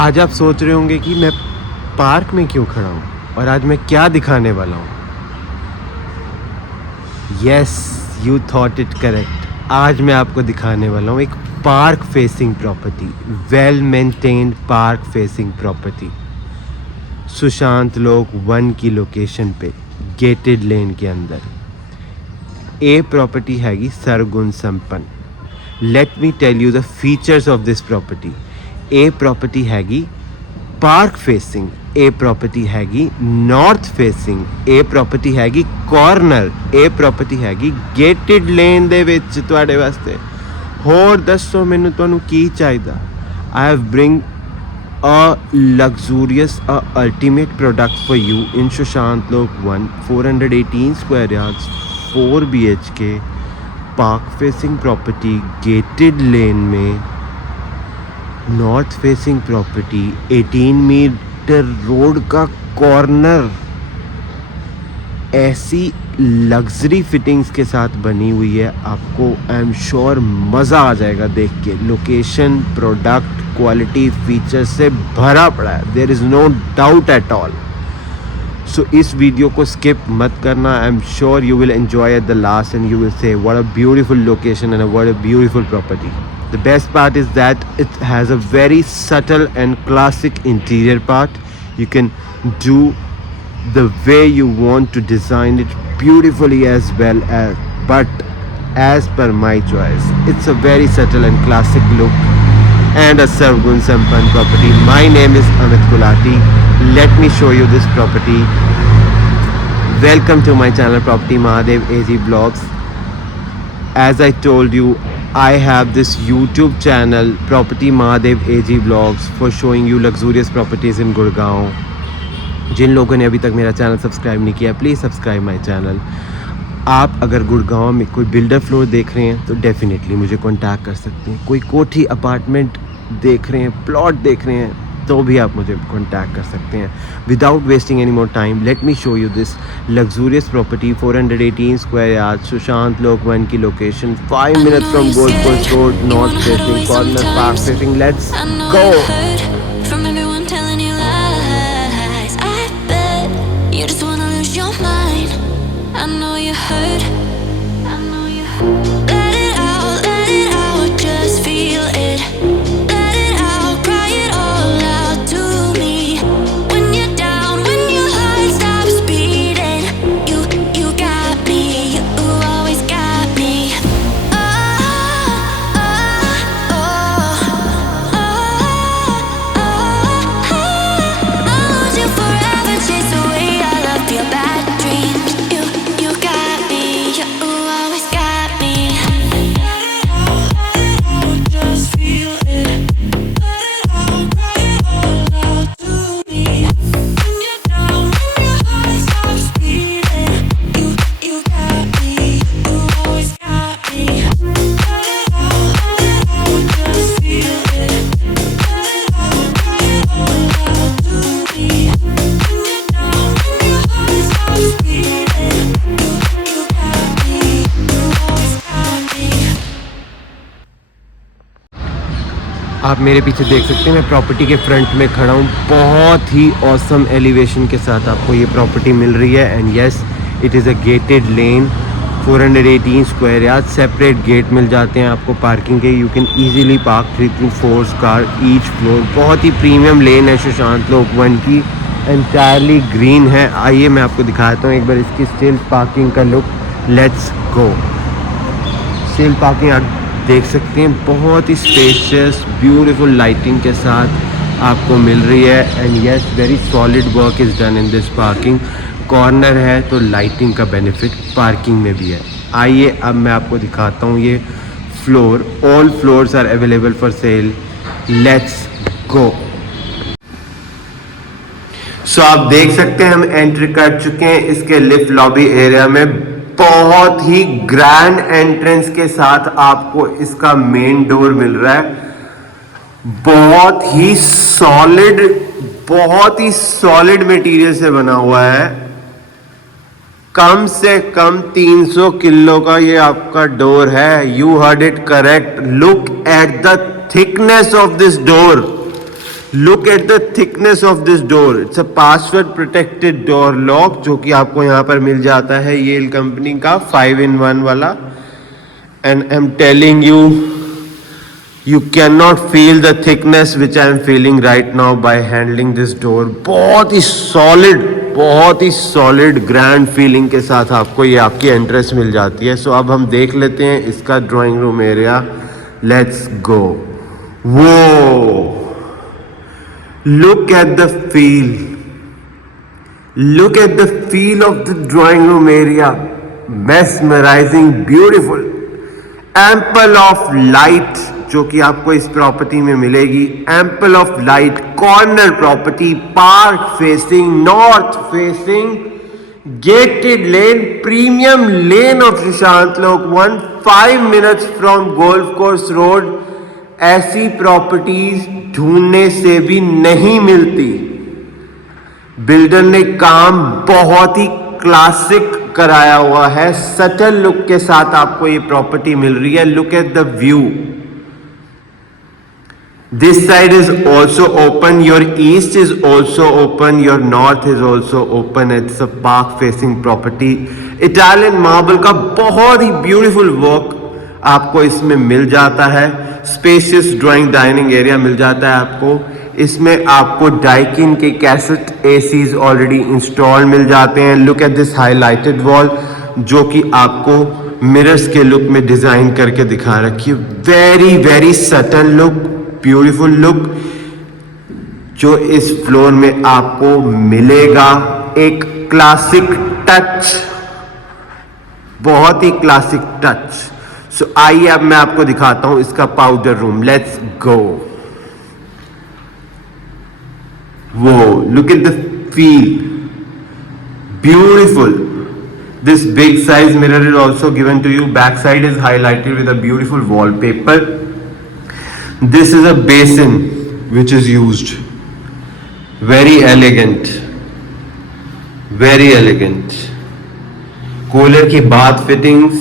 आज आप सोच रहे होंगे कि मैं पार्क में क्यों खड़ा हूँ और आज मैं क्या दिखाने वाला हूँ। Yes, you thought it correct. आज मैं आपको दिखाने वाला हूँ एक park facing property, well maintained park facing property, Sushant Lok 1 की लोकेशन पे, गेटेड लेन के अंदर। ये प्रॉपर्टी हैगी सरगुण संपन्न। Let me tell you the features of this property. ये प्रॉपर्टी हैगी पार्क फेसिंग, ये प्रॉपर्टी हैगी नॉर्थ फेसिंग, ये प्रॉपर्टी हैगी कॉर्नर, ये प्रॉपर्टी हैगी गेटेड लेन ਦੇ ਵਿੱਚ ਤੁਹਾਡੇ ਵਾਸਤੇ। ਹੋਰ ਦੱਸੋ ਮੈਨੂੰ ਤੁਹਾਨੂੰ ਕੀ ਚਾਹੀਦਾ। I have bring a luxurious, ultimate product for you in Sushant Lok 1, 418 square yards, 4 BHK, park facing property, gated lane में, north facing property, 18 metre road का कॉर्नर, ऐसी लग्जरी फिटिंग्स के साथ बनी हुई है। आपको आई एम श्योर मज़ा आ जाएगा देख के। लोकेशन, प्रोडक्ट, क्वालिटी, फीचर से भरा पड़ा है। There is no doubt at all. So इस वीडियो को स्किप मत करना। I am sure you will enjoy at the last end you will say what a beautiful location and what a beautiful property. The best part is that it has a very subtle and classic interior part. You can do the way you want to design it beautifully as well as, but as per my choice. It's a very subtle and classic look and a Sargun Sampan property. My name is Amit Gulati. Let me show you this property. Welcome to my channel Property Mahadev AG Vlogs. As I told you, I have this YouTube channel Property Mahadev AG Vlogs for showing you luxurious properties in Gurgaon. जिन लोगों ने अभी तक मेरा channel subscribe नहीं किया, please subscribe my channel. आप अगर गुड़गांव में कोई बिल्डर फ्लोर देख रहे हैं तो डेफिनेटली मुझे कांटेक्ट कर सकते हैं। कोई कोठी अपार्टमेंट देख रहे हैं, प्लॉट देख रहे हैं, तो भी आप मुझे कांटेक्ट कर सकते हैं। Without wasting any more time, let me show you this luxurious property, 418 square yard, Sushant Lok 1 की location, 5 minute from Gold Coast road, north facing, corner, park facing. Let's go. आप मेरे पीछे देख सकते हैं, मैं प्रॉपर्टी के फ्रंट में खड़ा हूँ। बहुत ही ऑसम एलिवेशन के साथ आपको ये प्रॉपर्टी मिल रही है। And yes, it is a gated lane, 418 square yard, separate gate मिल जाते हैं आपको पार्किंग के। You can easily park 3 to 4 car each floor. बहुत ही प्रीमियम लेन है सुशांत लोक 1 की, एंटायरली ग्रीन है। आइए मैं आपको दिखाता हूँ एक बार इसकी स्टिल पार्किंग का look. Let's go. Still parking आप देख सकते हैं, बहुत ही स्पेशियस, ब्यूटीफुल लाइटिंग के साथ आपको मिल रही है। And yes, very solid work is done in this parking. Corner है तो लाइटिंग का बेनिफिट पार्किंग में भी है। आइए अब मैं आपको दिखाता हूँ ये floor. All floors are available for sale. Let's go. So आप देख सकते हैं हम एंट्री कर चुके हैं इसके लिफ्ट लॉबी एरिया में। बहुत ही ग्रैंड एंट्रेंस के साथ आपको इसका मेन डोर मिल रहा है। बहुत ही सॉलिड मटेरियल से बना हुआ है। कम से कम 300 किलो का ये आपका डोर है। You heard it correct. Look at the thickness of this door. Look at the thickness of this door. It's a password protected door lock जो कि आपको यहाँ पर मिल जाता है येल कंपनी का 5-in-1 वाला. And I am telling you, you cannot feel the thickness which I am feeling right now by handling this door. बहुत ही solid grand feeling के साथ आपको ये आपकी एंट्रेंस मिल जाती है. सो अब हम देख लेते हैं इसका drawing room area. Let's go. वो look at the feel of the drawing room area. Mesmerizing, beautiful, ample of light जो कि आपको इस प्रॉपर्टी में मिलेगी. Ample of light, corner property, park facing, north facing, gated lane, premium lane of Sushant लोक 5 minutes from golf course road. ऐसी properties ढूंढने से भी नहीं मिलती. बिल्डर ने काम बहुत ही क्लासिक कराया हुआ है. सटल लुक के साथ आपको ये प्रॉपर्टी मिल रही है. Look at the view. This side is also open, your east is also open, your north is also open. It's a park facing property. Italian marble का बहुत ही beautiful work आपको इसमें मिल जाता है. Spacious drawing dining area मिल जाता है आपको. इसमें आपको डाइकिन के कैसेट ACs already installed मिल जाते हैं. Look at this highlighted wall जो कि आपको मिरर्स के लुक में डिजाइन करके दिखा रखी है. Very very subtle look, beautiful look जो इस फ्लोर में आपको मिलेगा. एक क्लासिक टच, बहुत ही क्लासिक टच. सो आइए अब मैं आपको दिखाता हूं इसका पाउडर रूम. Let's go. वो look at the feel, beautiful. This big size mirror is also given to you. Back side is highlighted with a beautiful wallpaper. This is a basin which is used. Very elegant. Very elegant. Cooler की bath fittings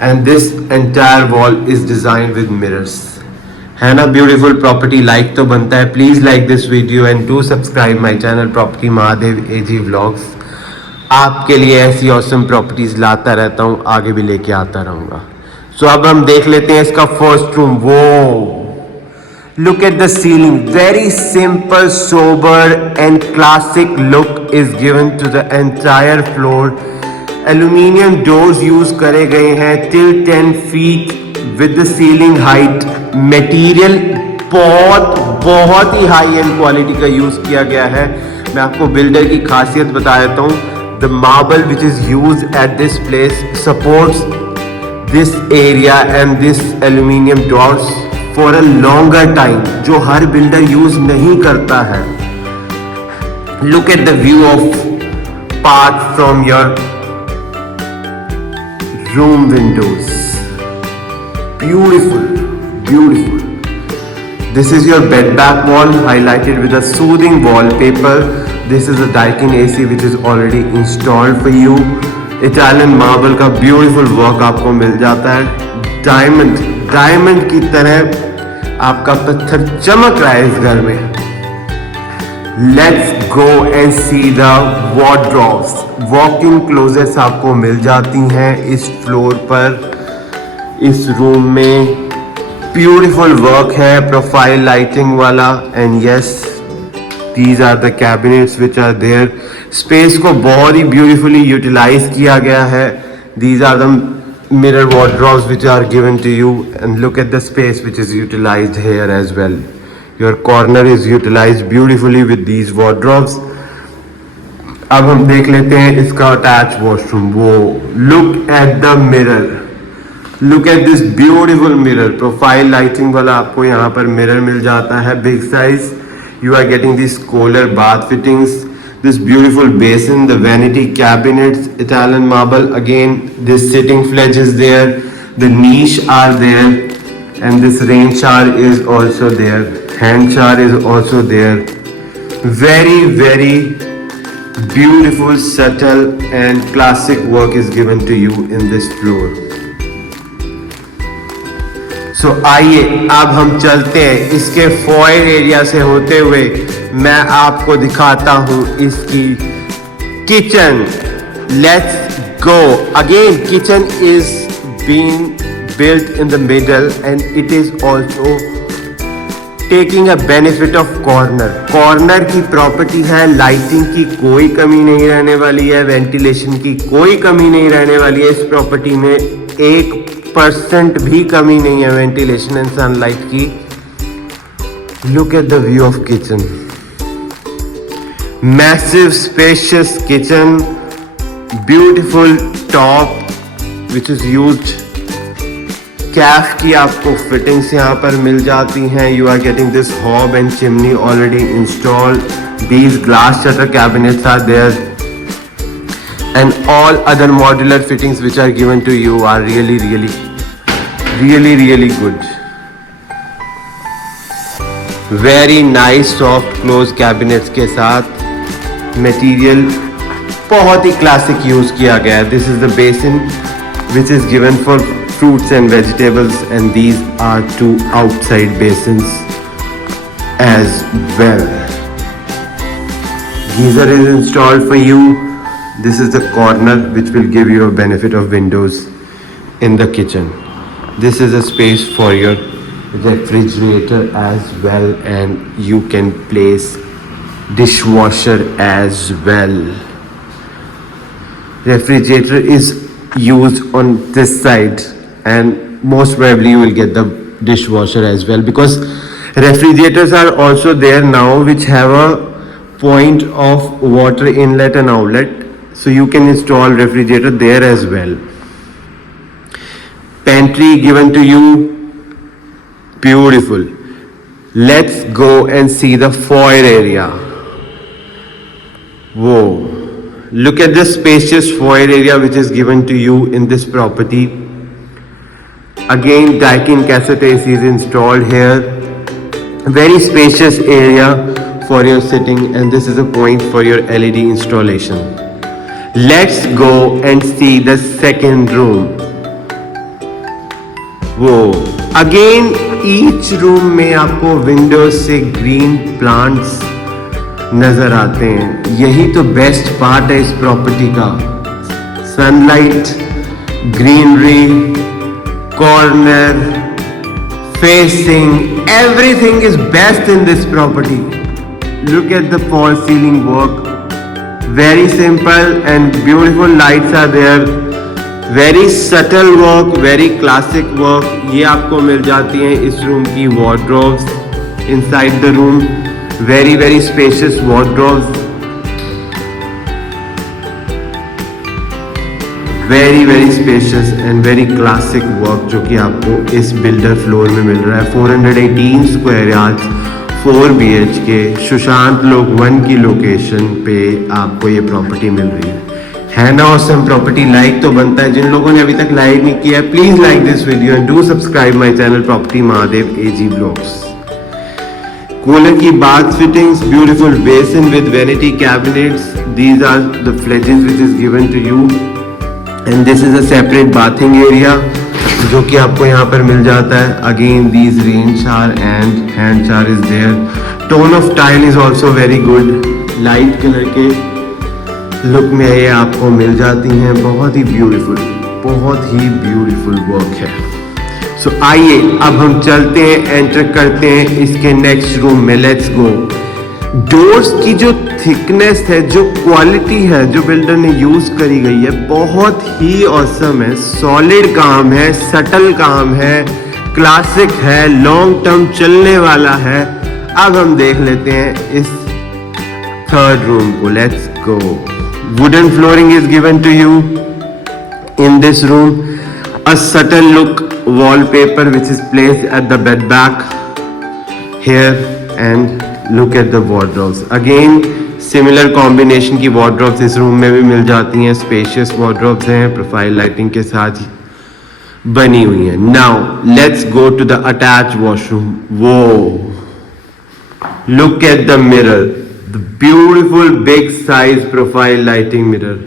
and this entire wall is designed with mirrors. है ना beautiful property. Like तो बनता है. Please like this video and do subscribe my channel property Mahadev AG vlogs. आपके लिए ऐसी awesome properties लाता रहता हूँ, आगे भी लेके आता रहूंगा. सो अब हम देख लेते हैं इसका फर्स्ट रूम. वो look at the ceiling. Very simple, sober and classic look is given to the entire floor. Aluminium doors use करे गए हैं till 10 feet with the ceiling height. Material बहुत ही हाई एंड क्वालिटी का use किया गया है. मैं आपको बिल्डर की खासियत बता देता हूँ. The marble which is used at this place supports this area and this aluminium doors for a longer time, जो हर बिल्डर यूज नहीं करता है. Look at the view of part from your room windows. Beautiful, beautiful. This is your bed back wall highlighted with a soothing wallpaper. This is a Daikin AC which is already installed for you. Italian marble का beautiful work आपको मिल जाता है. Diamond की तरह आपका पत्थर चमक रहा है इस घर में. Let's go and see the wardrobes. Walk-in closets आपको मिल जाती हैं इस फ्लोर पर. इस रूम में ब्यूटीफुल वर्क है, प्रोफाइल लाइटिंग वाला. And yes, these are the cabinets which are there. Space को बहुत ही ब्यूटीफुली यूटिलाइज किया गया है. these are the mirror wardrobes which are given to you and look at the space which is utilized here as well. Your corner is utilized beautifully with these wardrobes. अब हम देख लेते हैं इसका attach washroom. वो look at the mirror. Look at this beautiful mirror. Profile lighting वाला आपको यहाँ पर मिरर मिल जाता है, big size. You are getting these Kohler bath fittings, this beautiful basin, the vanity cabinets, Italian marble. Again, this sitting fledge is there, the niche are there, and this rain shower is also there. Hand shower is also there. Very, very beautiful, subtle, and classic work is given to you in this floor. सो आइए अब हम चलते हैं इसके foyer area से होते हुए, मैं आपको दिखाता हूं इसकी kitchen. Let's go. Again kitchen is being built in the middle and it is also taking a benefit of corner की प्रॉपर्टी है, लाइटिंग की कोई कमी नहीं रहने वाली है, वेंटिलेशन की कोई कमी नहीं रहने वाली है। इस प्रॉपर्टी में 1% भी कमी नहीं है वेंटिलेशन एंड सनलाइट की। Look at the view of kitchen, massive spacious kitchen, beautiful top which is used. कैफ की आपको फिटिंग्स यहाँ पर मिल जाती हैं। You are getting this hob and chimney already installed. These glass shutter cabinets are there and all other modular fittings which are given to you are really good. Very nice soft close cabinets के साथ material बहुत ही classic use किया गया है। This is the basin which is given for fruits and vegetables, and these are two outside basins as well. Geyser is installed for you. This is the corner which will give you a benefit of windows in the kitchen. This is a space for your refrigerator as well, and you can place dishwasher as well. Refrigerator is used on this side, and most probably you will get the dishwasher as well, because refrigerators are also there now which have a point of water inlet and outlet, so you can install refrigerator there as well. Pantry given to you, beautiful. Let's go and see the foyer area. Whoa, look at the spacious foyer area which is given to you in this property. Again, Daikin cassette AC is installed here. Very spacious area for your sitting, and this is a point for your LED installation. Let's go and see the second room. Whoa! Again, each room में आपको windows से green plants नजर आते हैं। यही तो best part है इस प्रॉपर्टी का। Sunlight, greenery, corner, facing, everything is best in this property. Look at the fall ceiling work, very simple and beautiful lights are there. Very subtle work, very classic work. ये आपको मिल जाती हैं इस room की wardrobes inside the room. Very spacious wardrobes. Very spacious and very classic work जो कि आपको इस बिल्डर फ्लोर में मिल रहा है। 418 square yards, 4 BHK, Sushant Lok 1 की लोकेशन पे आपको ये प्रॉपर्टी मिल रही है ना ऑसम प्रॉपर्टी। लाइक तो बनता है, जिन लोगों ने अभी तक लाइक नहीं किया है please like this video and do subscribe my channel property Mahadev AG blogs. Cooler की bath fittings, beautiful basin with vanity cabinets, these are the privileges which is given to you, and this is a separate bathing area जो कि आपको यहाँ पर मिल जाता है। Again these rain shower and hand shower is there. Tone of tile is also very good, light colour के look में ये आपको मिल जाती हैं। बहुत ही ब्यूटीफुल वर्क है। सो आइए अब हम चलते हैं, एंटर करते हैं इसके नेक्स्ट रूम में। Let's go. डोर्स की जो थिकनेस है, जो क्वालिटी है जो बिल्डर ने यूज करी गई है, बहुत ही ऑसम है। सॉलिड काम है, सटल काम है, क्लासिक है, लॉन्ग टर्म चलने वाला है। अब हम देख लेते हैं इस थर्ड रूम को। Let's go. Wooden flooring is given to you in this room. A subtle look wallpaper which is placed at the bed back here, and look at the wardrobes. Again similar combination की wardrobes इस room में भी मिल जाती हैं। spacious wardrobes हैं, profile lighting के साथ बनी हुई हैं। Now let's go to the attached washroom. Whoa! Look at the mirror, the beautiful big size profile lighting mirror.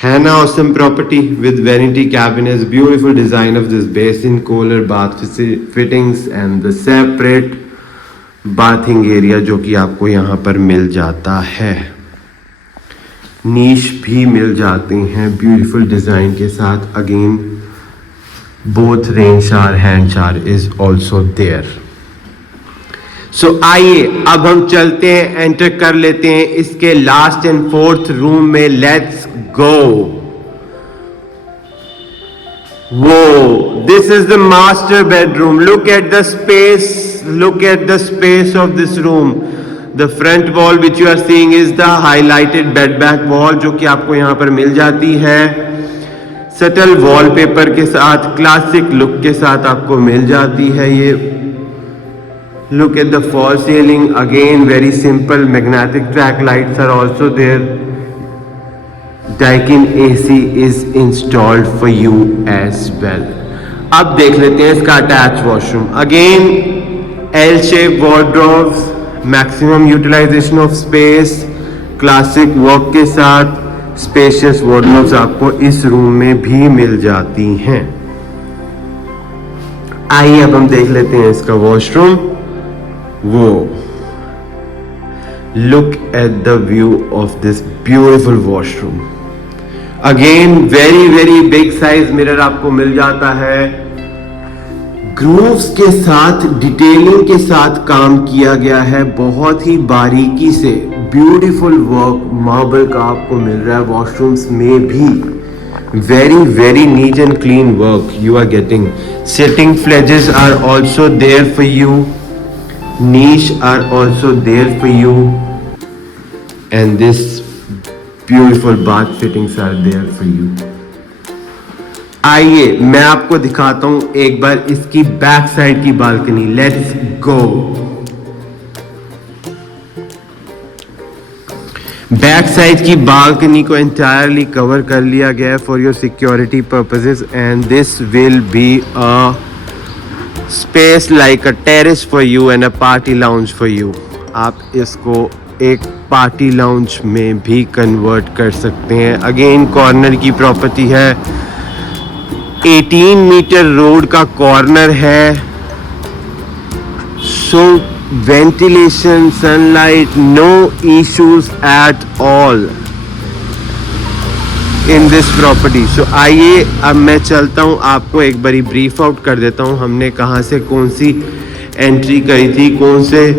Hannah awesome property with vanity cabinets, beautiful design of this basin, cooler bath fittings and the separate bathing area जो कि आपको यहाँ पर मिल जाता है. नीश भी मिल जाती हैं ब्यूटीफुल डिजाइन के साथ. Again both rain shower hand shower is also there. So आइए अब हम चलते हैं, एंटर कर लेते हैं इसके लास्ट एंड फोर्थ रूम में. Let's go. वो this is the master bedroom. Look at the space, look at the space of this room. The front wall which you are seeing is the highlighted bed back wall जो कि आपको यहाँ पर मिल जाती है. Subtle wallpaper के साथ, क्लासिक लुक के साथ आपको मिल जाती है ये. Look at the fall ceiling, again very simple. Magnetic track lights are also there. Daikin AC is installed for you as well. अब देख लेते हैं इसका attach washroom. Again L-shaped wardrobes, maximum utilization of space, classic work के साथ spacious wardrobes आपको इस room में भी मिल जाती हैं. आइए अब हम देख लेते हैं इसका वॉशरूम. वो look at the view of this beautiful washroom. Again very big size mirror आपको मिल जाता है. ग्रूव्स के साथ, डिटेलिंग के साथ काम किया गया है, बहुत ही बारीकी से. ब्यूटीफुल वर्क मार्बल का आपको मिल रहा है वॉशरूम्स में भी. very neat and clean work you are getting. Sitting privileges are also there for you. Niche are also there for you and this beautiful bath fittings are there for you. आइए मैं आपको दिखाता हूं एक बार इसकी बैक साइड की balcony. Let's go. Back side की बालकनी को एंटायरली कवर कर लिया गया है for your security purposes and this will be a space like a terrace for you and a party lounge for you. आप इसको एक पार्टी लाउंज में भी कन्वर्ट कर सकते हैं. अगेन कॉर्नर की प्रॉपर्टी है. 18 मीटर रोड का कॉर्नर है. So ventilation, sunlight, no issues at all in this property. So आइए अब मैं चलता हूं, आपको एक बारी ब्रीफ आउट कर देता हूं हमने कहां से कौन सी एंट्री करी थी, कौन से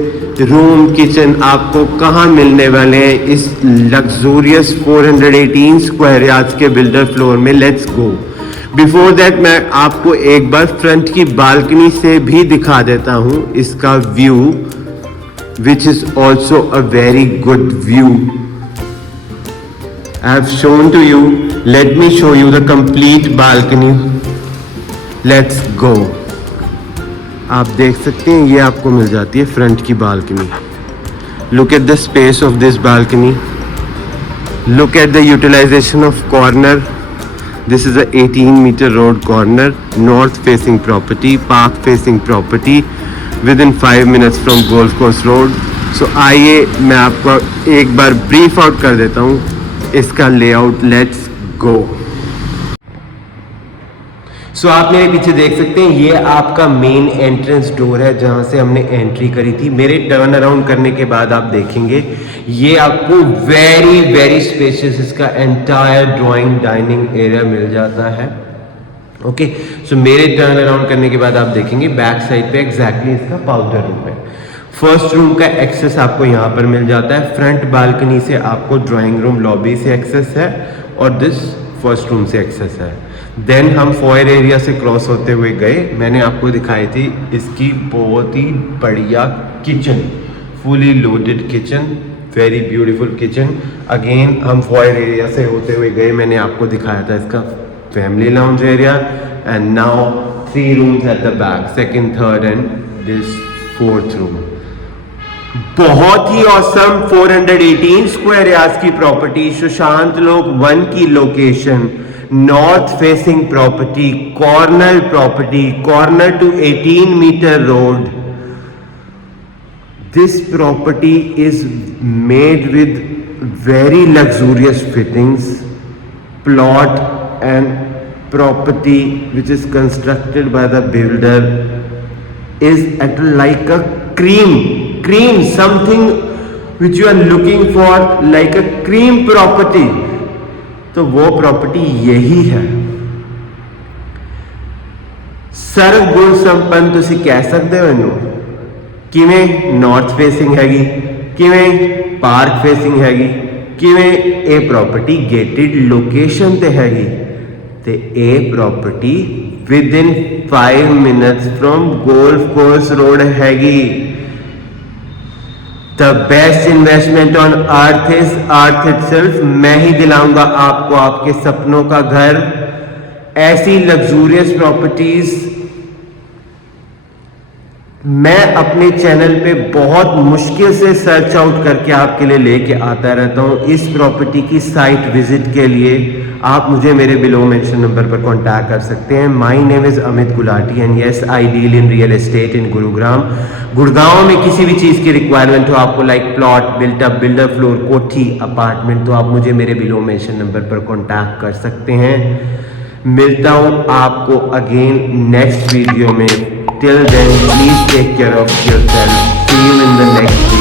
रूम किचन आपको कहां मिलने वाले हैं इस लग्जूरियस 418 स्क्वायर यार्ड्स के बिल्डर फ्लोर में. Let's go. बिफोर दैट मैं आपको एक बार फ्रंट की बालकनी से भी दिखा देता हूं इसका view which is also a very good view. I have shown to you. Let me show you the complete balcony. Let's go. आप देख सकते हैं ये आपको मिल जाती है फ्रंट की balcony. Look at the space of this balcony. Look at the utilisation of corner. This is a 18-meter road corner, north-facing property, park-facing property, within 5 minutes from Golf Course Road. So आइए मैं आपको एक बार brief out कर देता हूँ इसका layout. Let's go. So आप मेरे पीछे देख सकते हैं ये आपका मेन एंट्रेंस डोर है जहां से हमने एंट्री करी थी. मेरे टर्न अराउंड करने के बाद आप देखेंगे ये आपको वेरी स्पेशियस इसका एंटायर ड्राइंग डाइनिंग एरिया मिल जाता है. ओके सो मेरे टर्न अराउंड करने के बाद आप देखेंगे बैक साइड पे एग्जैक्टली इसका पाउडर रूम है. फर्स्ट रूम का एक्सेस आपको यहाँ पर मिल जाता है. फ्रंट बालकनी से आपको ड्राइंग रूम लॉबी से एक्सेस है और दिस फर्स्ट रूम से एक्सेस है. देन हम फॉयर एरिया से क्रॉस होते हुए गए. मैंने आपको दिखाई थी इसकी बहुत ही बढ़िया kitchen, fully loaded kitchen, very beautiful kitchen. Again हम फॉयर एरिया से होते हुए गए. मैंने आपको दिखाया था इसका family lounge area and now 3 rooms at the back, second, third and this fourth room. बहुत ही ऑसम 418 स्क्वायर यार्ड्स की प्रॉपर्टी, सुशांत लोक 1 की location, north facing property, corner to 18 metre road. This property is made with very luxurious fittings, plot and property which is constructed by the builder is at like a cream, something which you are looking for like a cream property, तो वो property यही है। सर्व गुण संपन्न ਤੁਸੀਂ ਕਹਿ ਸਕਦੇ ਹੋ ਇਹਨੂੰ। ਕਿਵੇਂ ਨਾਰਥ ਫੇਸਿੰਗ ਹੈਗੀ, ਕਿਵੇਂ ਪਾਰਕ ਫੇਸਿੰਗ ਹੈਗੀ, ਕਿਵੇਂ ਇਹ ਪ੍ਰੋਪਰਟੀ ਗੇਟਡ ਲੋਕੇਸ਼ਨ ਤੇ ਹੈਗੀ, ਤੇ ਇਹ property within 5 minutes from golf course road हैगी। The best investment on earth is earth itself। मैं ही दिलाऊंगा आपको आपके सपनों का घर। ऐसी लग्जूरियस प्रॉपर्टीज मैं अपने चैनल पे बहुत मुश्किल से सर्च आउट करके आपके लिए लेके आता रहता हूँ। इस प्रॉपर्टी की साइट विजिट के लिए आप मुझे मेरे बिलो मेंशन नंबर पर कांटेक्ट कर सकते हैं। My name is Amit Gulati and yes I deal in real estate इन गुरुग्राम। गुड़गांव में किसी भी चीज़ की रिक्वायरमेंट हो आपको, like plot, built up, builder floor, कोठी, अपार्टमेंट, तो आप मुझे मेरे बिलो मेंशन नंबर पर कांटेक्ट कर सकते हैं। मिलता हूँ आपको अगेन नेक्स्ट वीडियो में। Till then, please take care of yourself. See you in the next video.